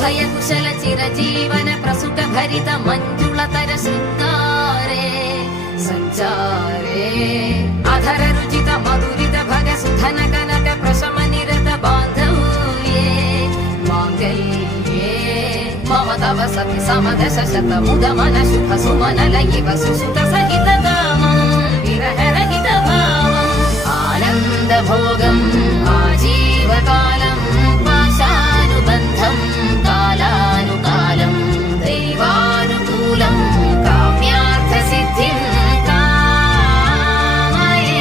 अभय कुशल चिरजीवन प्रसुख भरित मंजुलतर शृंगारे संचारे अधर रुचित मधुरित भग सुधन कनक प्रशम निरत बांधव्ये मांगल्ये मम तव सति समदश शत मुद मन शुभ सुमन लयिव सुसुत सहित कामं विरह रहित भावम् आनंद भोगम् आजीवकालं पाशानुबन्धं कालानुकालं दैवानुकूलं काम्यार्थ सिद्धिं कामये।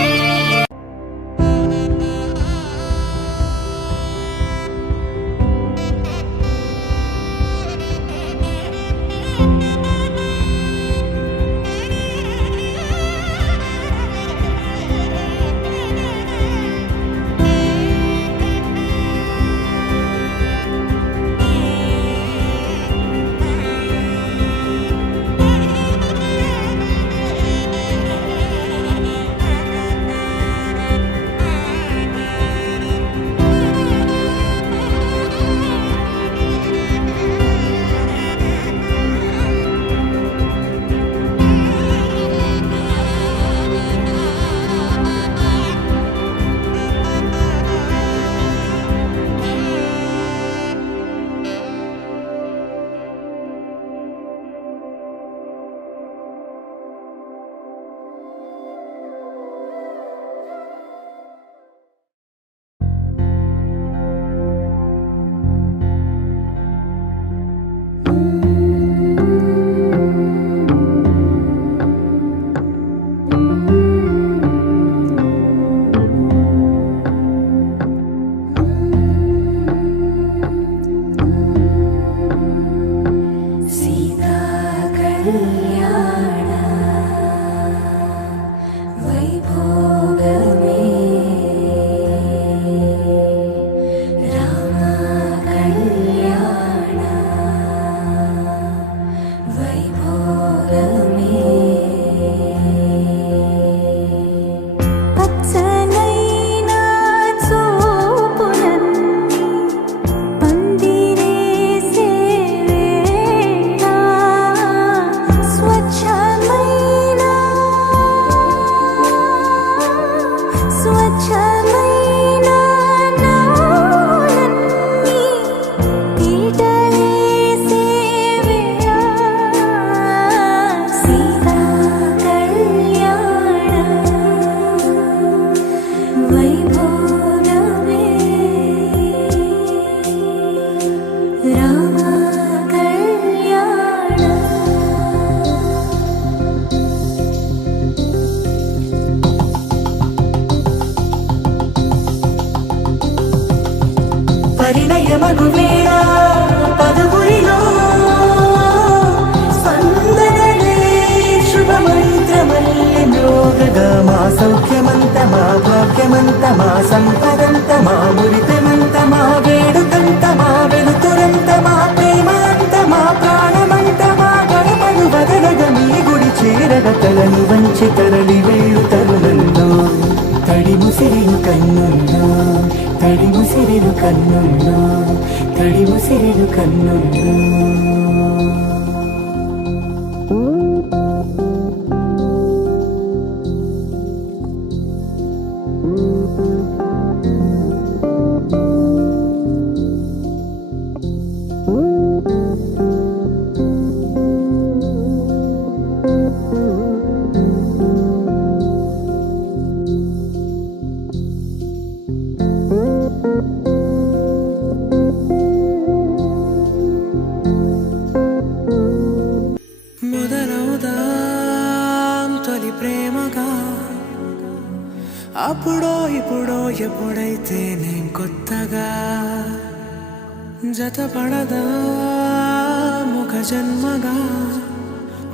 పరిణయమగువేళ పదవురిలో స్పందనలే శుభమంత్రమల్లె మ్రోగగా మా సౌఖ్యమంత మా భాగ్యమంత మా సంపదంత మా మురితమంత మా వేడుకంత మా వెలుతురంత మా ప్రేమంత మా ప్రాణమంత మా గడపను వదలగ మీ గుడి చేరగ తలను వంచి తరలి వెళ్ళు తరుణంలో తడి ముసిరిను కన్నుల్లో తడి ముసిరిను కన్నుల్లో తడి ముసిరిను కన్నుల్లో అప్పుడో ఇప్పుడో ఎప్పుడైతే నేను కొత్తగా జతపడదా ముఖ జన్మగా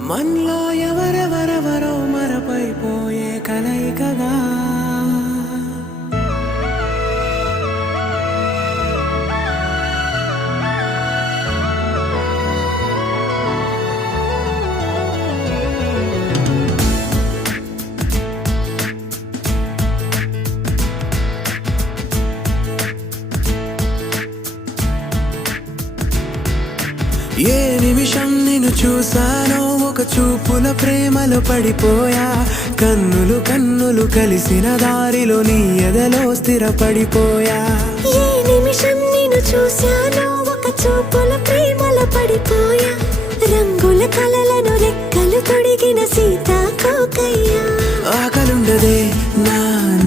మనలో ఎవరెవరెవరో మరపైపోయే కలయికగా ఏ నిమిషం నిన్ను చూసానో ఒక చూపుల ప్రేమలో పడిపోయా. కన్నులు కన్నులు కలిసిన దారిలో నీ ఎదలో స్థిరపడిపోయా. ఏ నిమిషం నిన్ను చూశానో ఒక చూపుల ప్రేమలో పడిపోయా. రంగుల కలలను రెక్కలు తొడిగిన సీతాకోకయ్యా. ఆకలుండదే నా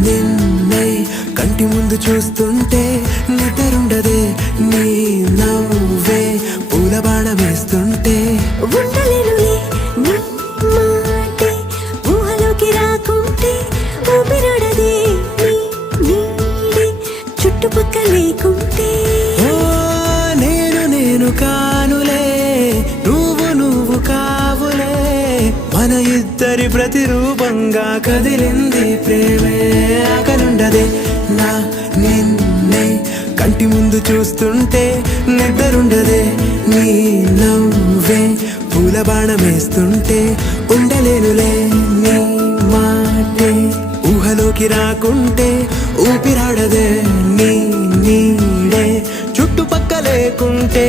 నిన్నే కంటి ముందు చూస్తుంటే, నిద్రుండదే నీ నవ్వే పూల బాణం వేస్తుంటే. ఉండలేనులే నీ మాటే ఊహలోకి రాకుంటే, ఊపిరాడదే నీ నీడే చుట్టుపక్క లేకుంటే. ఓ నేను కానులే, నువ్వు కావులే, మన ఇద్దరి ప్రతిరూపంగా కదిలింది ప్రేమే. ఆకలుండదే నా నిన్నే కంటి ముందు చూస్తుంటే, నిద్రుండదే నీ నవ్వే పూల బాణం వేస్తుంటే. ఉండలేనులే నీ మాటే ఊహలోకి రాకుంటే, ఊపిరాడదే నీ నీడే చుట్టుపక్క లేకుంటే.